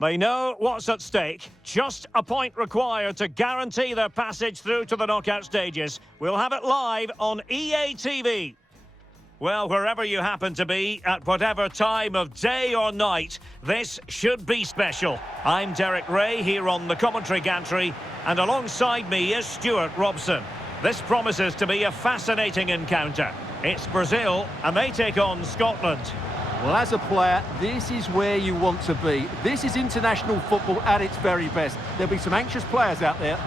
They know what's at stake. Just a point required to guarantee their passage through to the knockout stages. We'll have it live on EA TV. Well, wherever you happen to be, at whatever time of day or night, this should be special. I'm Derek Ray here on the commentary gantry, and alongside me is Stuart Robson. This promises to be a fascinating encounter. It's Brazil, and they take on Scotland. Well, as a player, this is where you want to be. This is international football at its very best. There'll be some anxious players out there.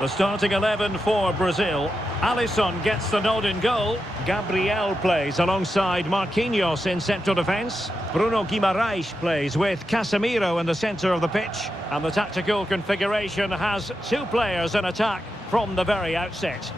The starting 11 for Brazil. Alisson gets the nod in goal. Gabriel plays alongside Marquinhos in central defence. Bruno Guimaraes plays with Casemiro in the centre of the pitch. And the tactical configuration has two players in attack from the very outset.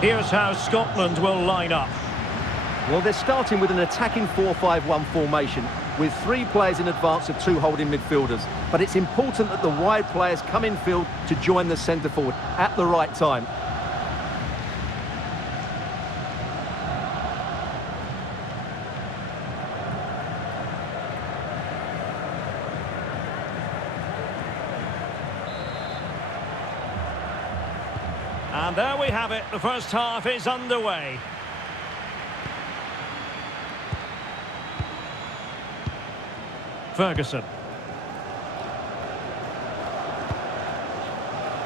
Here's how Scotland will line up. Well, they're starting with an attacking 4-5-1 formation with three players in advance of two holding midfielders. But it's important that the wide players come in field to join the centre forward at the right time. And there we have it, the first half is underway. Ferguson.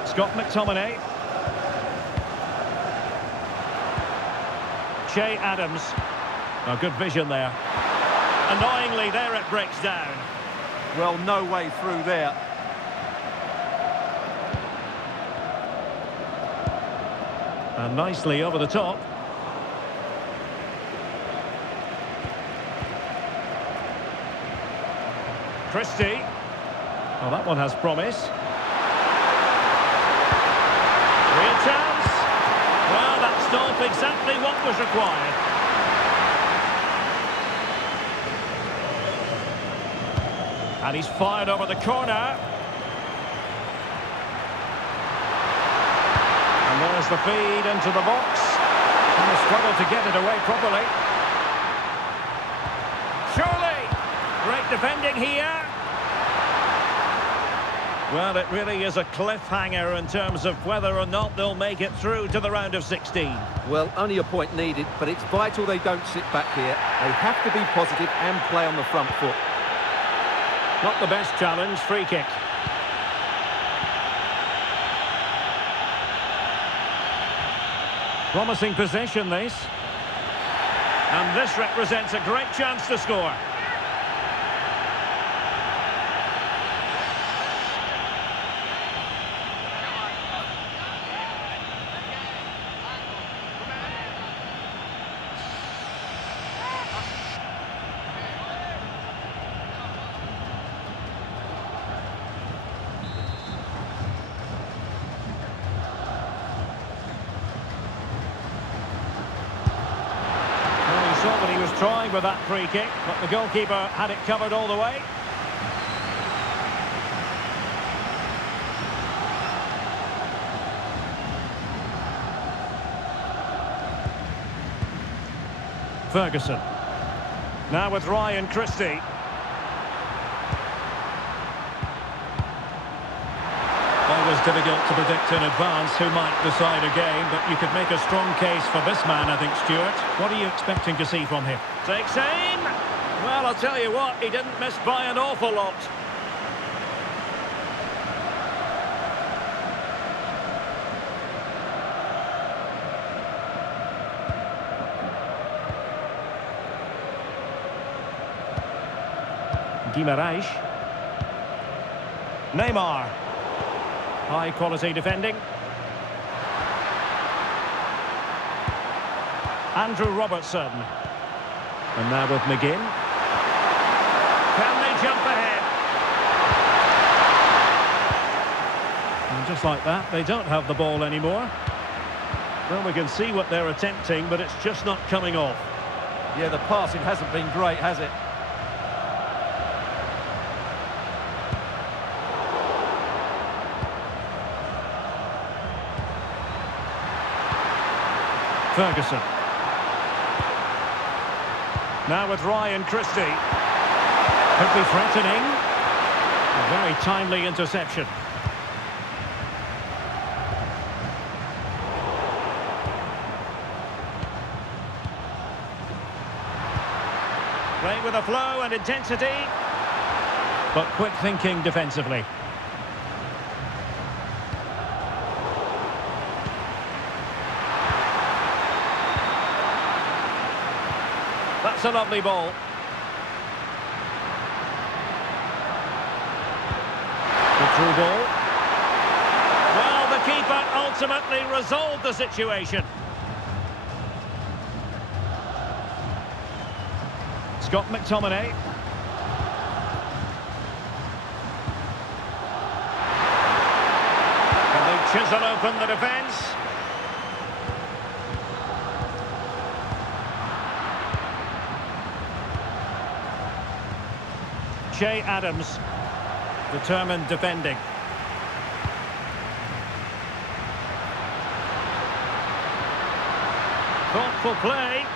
Scott McTominay. Che Adams. Oh, good vision there. Annoyingly, there it breaks down. Well, no way through there. And nicely over the top. Christie. Oh, that one has promise. Real chance. Well, that's not exactly what was required. And he's fired over the corner. There's the feed into the box. And the struggle to get it away properly. Surely! Great defending here. Well, it really is a cliffhanger in terms of whether or not they'll make it through to the round of 16. Well, only a point needed, but it's vital they don't sit back here. They have to be positive and play on the front foot. Not the best challenge, free kick. Promising possession, this. And this represents a great chance to score. Saw that he was trying with that free kick, but the goalkeeper had it covered all the way. Ferguson. Now with Ryan Christie. Always difficult to predict in advance who might decide a game, but you could make a strong case for this man, I think, Stuart. What are you expecting to see from him? Takes aim. Well, I'll tell you what, he didn't miss by an awful lot. Guimaraes. Neymar. High quality defending. Andrew Robertson. And now with McGinn. Can they jump ahead? And just like that, they don't have the ball anymore. Well, we can see what they're attempting, but it's just not coming off. Yeah, the passing hasn't been great, has it? Ferguson. Now with Ryan Christie. Could be threatening. A very timely interception. Playing with a flow and intensity, but quick thinking defensively. That's a lovely ball. The through ball. Well, the keeper ultimately resolved the situation. Scott McTominay. Can they chisel open the defence? Che Adams, determined defending. Thoughtful play.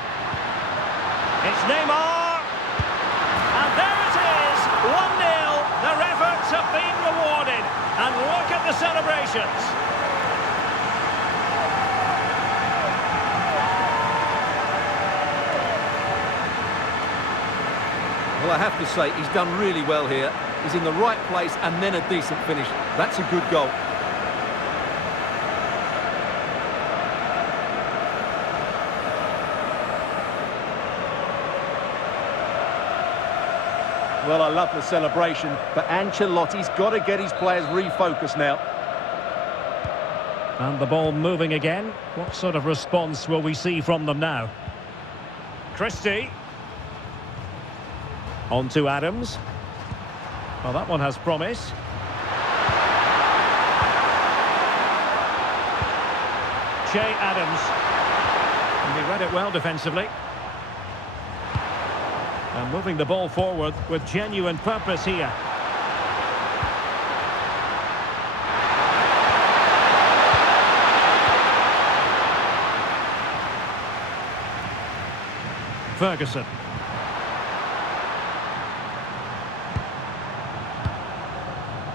It's Neymar. And there it is, 1-0. Their efforts have been rewarded. And look at the celebrations. Well, I have to say, he's done really well here. He's in the right place and then a decent finish. That's a good goal. Well, I love the celebration, but Ancelotti's got to get his players refocused now. And the ball moving again. What sort of response will we see from them now? Christie. On to Adams. Well, that one has promise. Che Adams. And he read it well defensively. And moving the ball forward with genuine purpose here. Ferguson.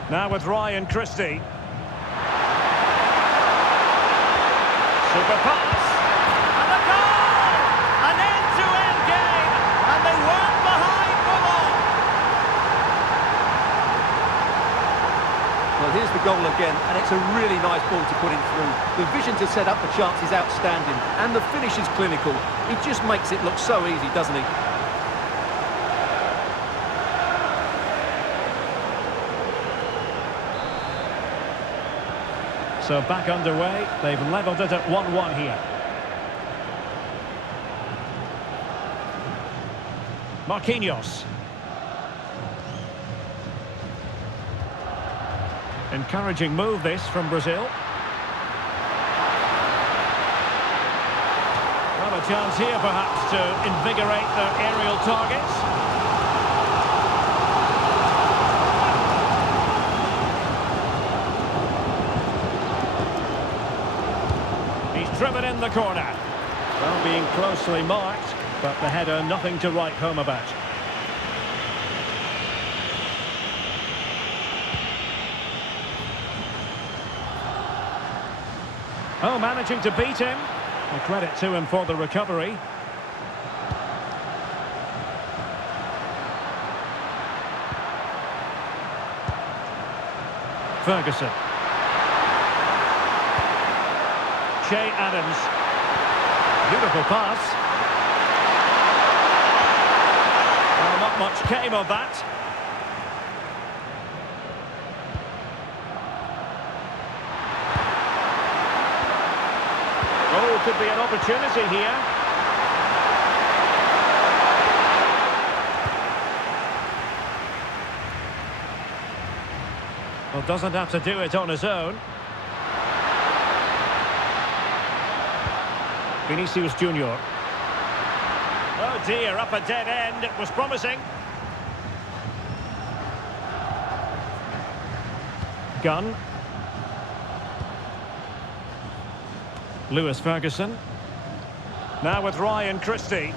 Now with Ryan Christie. Super pass. And a goal! An end-to-end game. And they weren't behind for long. Well, here's the goal again, and it's a really nice ball to put him through. The vision to set up the chance is outstanding, and the finish is clinical. He just makes it look so easy, doesn't he? So back underway, they've levelled it at 1-1 here. Marquinhos. Encouraging move this from Brazil. Well, a chance here perhaps to invigorate their aerial targets. Driven in the corner. Well, being closely marked. But the header, nothing to write home about. Oh, managing to beat him. Well, credit to him for the recovery. Ferguson. Che Adams. Beautiful pass. Well, not much came of that. Oh, could be an opportunity here. Well, doesn't have to do it on his own. Vinicius Junior. Oh dear, up a dead end. It was promising. Gunn. Lewis Ferguson. Now with Ryan Christie.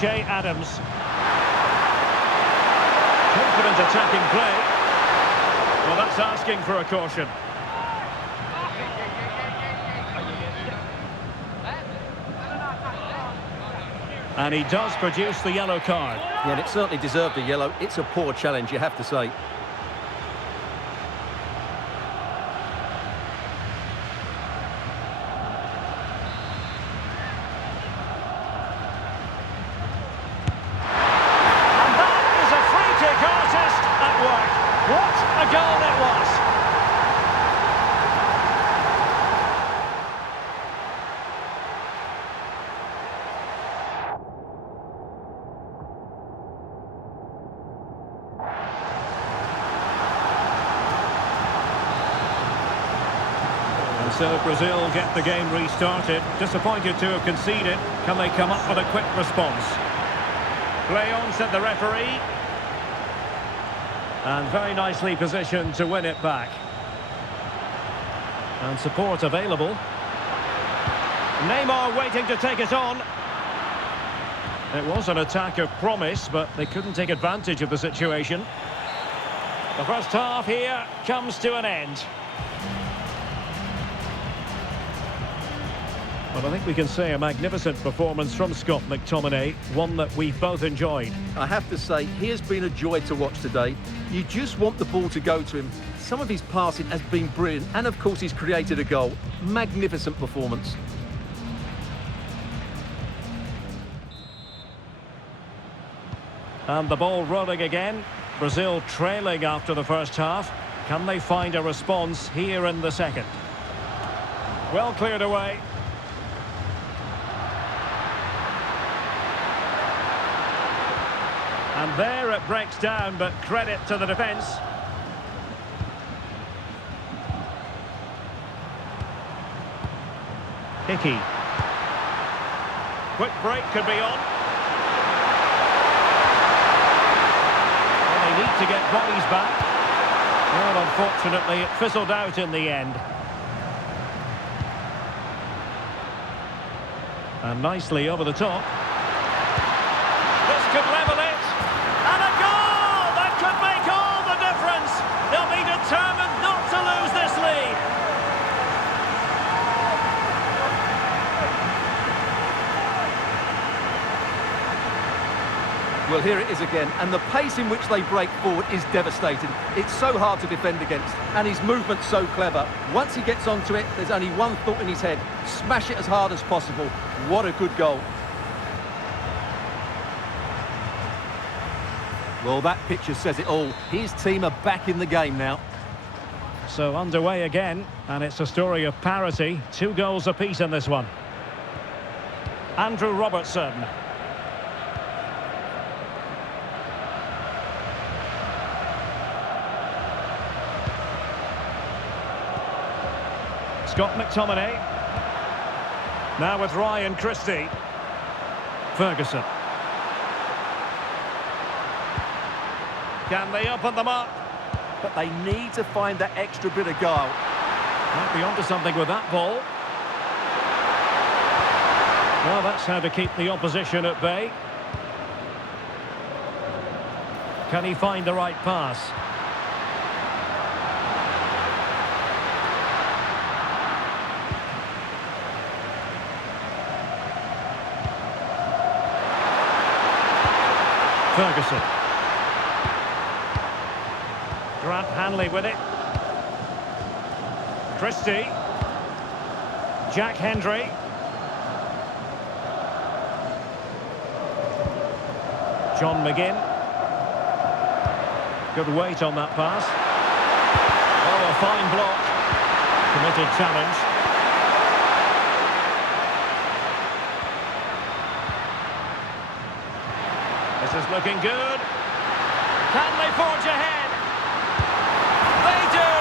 Che Adams. Confident attacking play. Well, that's asking for a caution. And he does produce the yellow card. Yeah, and it certainly deserved a yellow. It's a poor challenge, you have to say. And that is a free-kick artist at work. What a goal it was! So Brazil get the game restarted. Disappointed to have conceded. Can they come up with a quick response? Play on, said the referee. And very nicely positioned to win it back. And support available. Neymar waiting to take it on. It was an attack of promise, but they couldn't take advantage of the situation. The first half here comes to an end. Well, I think we can say a magnificent performance from Scott McTominay, one that we've both enjoyed. I have to say, he has been a joy to watch today. You just want the ball to go to him. Some of his passing has been brilliant, and of course he's created a goal. Magnificent performance. And the ball rolling again. Brazil trailing after the first half. Can they find a response here in the second? Well cleared away. And there it breaks down, but credit to the defence. Hickey. Quick break could be on. Well, they need to get bodies back. Well, unfortunately, it fizzled out in the end. And nicely over the top. This could level it. And a goal that could make all the difference. They'll be determined not to lose this lead. Well, here it is again, and the pace in which they break forward is devastating. It's so hard to defend against, and his movement's so clever. Once he gets onto it, there's only one thought in his head: smash it as hard as possible. What a good goal. Well, that picture says it all. His team are back in the game now. So underway again, and it's a story of parity. 2 goals apiece in this one. Andrew Robertson. Scott McTominay. Now with Ryan Christie. Ferguson. Can they open them up? But they need to find that extra bit of guile. Might be onto something with that ball. Well, that's how to keep the opposition at bay. Can he find the right pass? Ferguson. Grant Hanley with it. Christie. Jack Hendry. John McGinn. Good weight on that pass. Oh, a fine block. Committed challenge. This is looking good. Can they forge ahead? They do!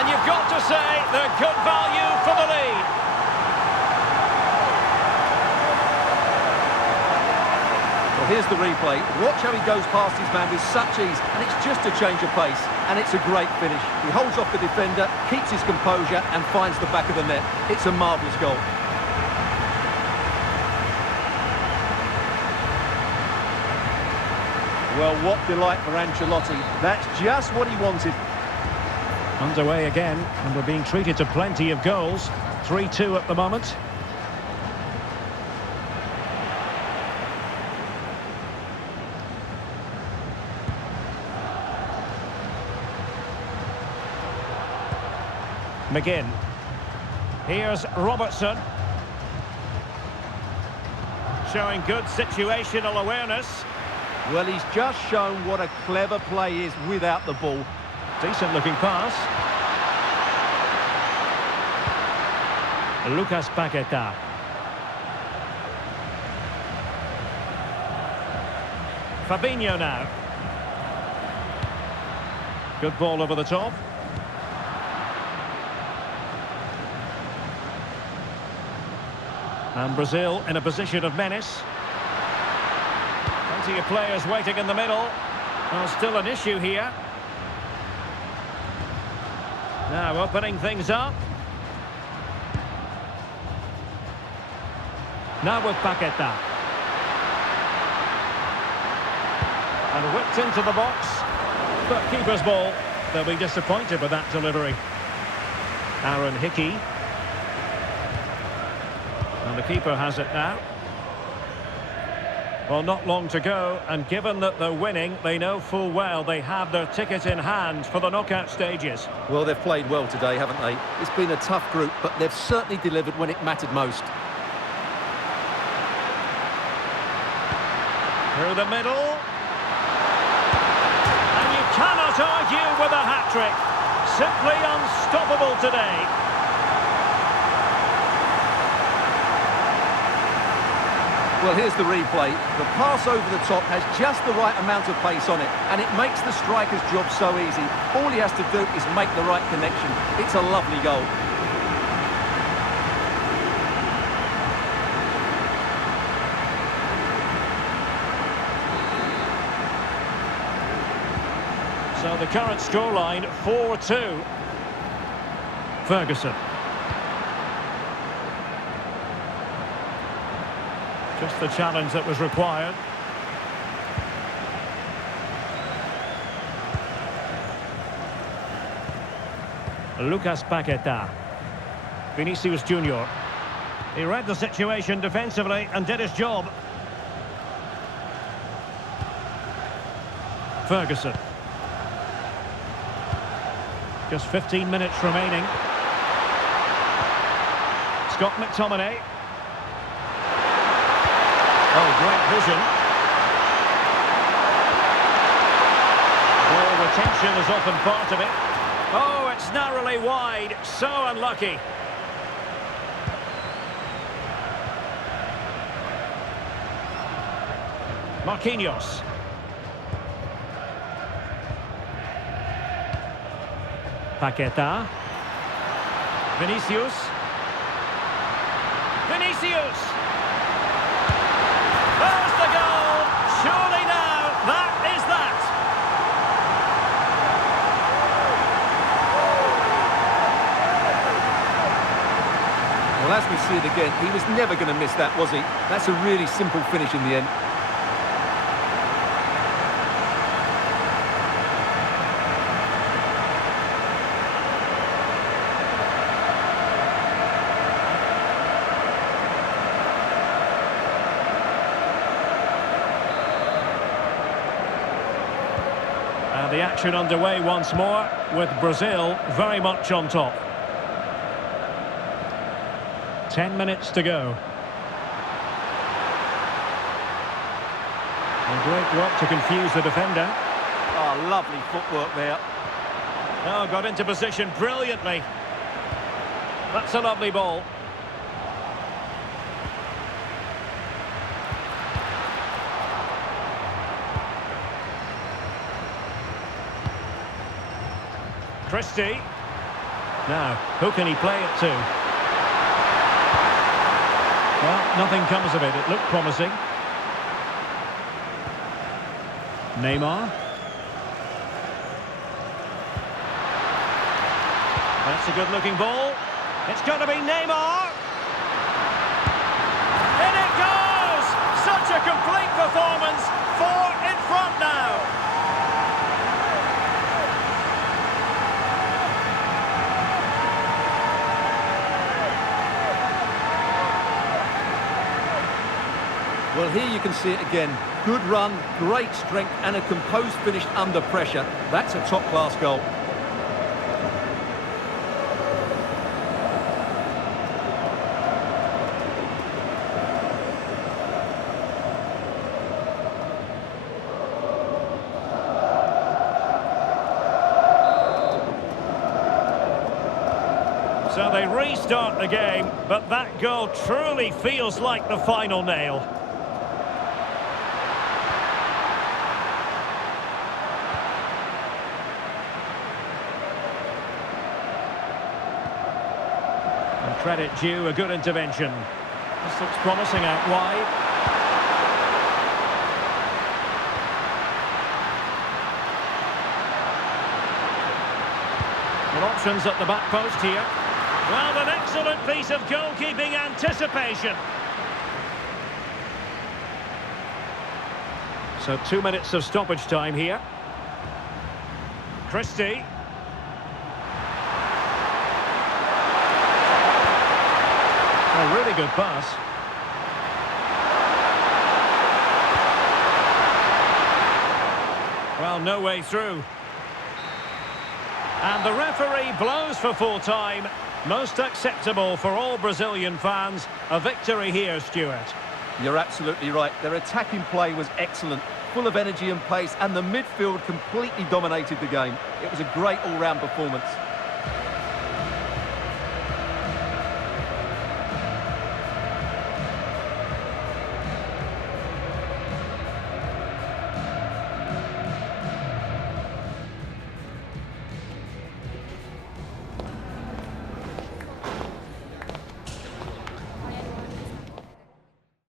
And you've got to say they're good value for the lead. Well, here's the replay. Watch how he goes past his man with such ease, and it's just a change of pace, and it's a great finish. He holds off the defender, keeps his composure, and finds the back of the net. It's a marvellous goal. Well, what delight for Ancelotti. That's just what he wanted. Underway again, and we're being treated to plenty of goals. 3-2 at the moment. McGinn. Here's Robertson. Showing good situational awareness. Well, he's just shown what a clever play is without the ball. Decent looking pass. Lucas Paqueta. Fabinho now. Good ball over the top. And Brazil in a position of menace. Plenty of players waiting in the middle. Well, still an issue here. Now opening things up. Now with Paqueta. And whipped into the box. But keeper's ball. They'll be disappointed with that delivery. Aaron Hickey. And the keeper has it now. Well, not long to go, and given that they're winning, they know full well they have their ticket in hand for the knockout stages. Well, they've played well today, haven't they? It's been a tough group, but they've certainly delivered when it mattered most. Through the middle. And you cannot argue with a hat-trick. Simply unstoppable today. Well, here's the replay. The pass over the top has just the right amount of pace on it, and it makes the striker's job so easy. All he has to do is make the right connection. It's a lovely goal. So the current scoreline, 4-2. Ferguson. Just the challenge that was required. Lucas Paqueta. Vinicius Junior. He read the situation defensively and did his job. Ferguson. Just 15 minutes remaining. Scott McTominay. Oh, great vision. Ball retention is often part of it. Oh, it's narrowly wide. So unlucky. Marquinhos. Paqueta. Vinicius. Vinicius! There's the goal! Surely now, that is that! Well, as we see it again. He was never going to miss that, was he? That's a really simple finish in the end. And the action underway once more, with Brazil very much on top. 10 minutes to go. And great work to confuse the defender. Oh, lovely footwork there. Oh, got into position brilliantly. That's a lovely ball. Christie. Now, who can he play it to? Well, nothing comes of it. It looked promising. Neymar. That's a good-looking ball. It's going to be Neymar. In it goes! Such a complete performance. 4 in front now. Well, here you can see it again. Good run, great strength, and a composed finish under pressure. That's a top-class goal. So they restart the game, but that goal truly feels like the final nail. And credit due, a good intervention. This looks promising out wide. Well, options at the back post here. Well, an excellent piece of goalkeeping anticipation. So 2 minutes of stoppage time here. Christie. A really good pass. Well, no way through. And the referee blows for full time. Most acceptable for all Brazilian fans. A victory here, Stuart. You're absolutely right. Their attacking play was excellent, full of energy and pace, and the midfield completely dominated the game. It was a great all-round performance.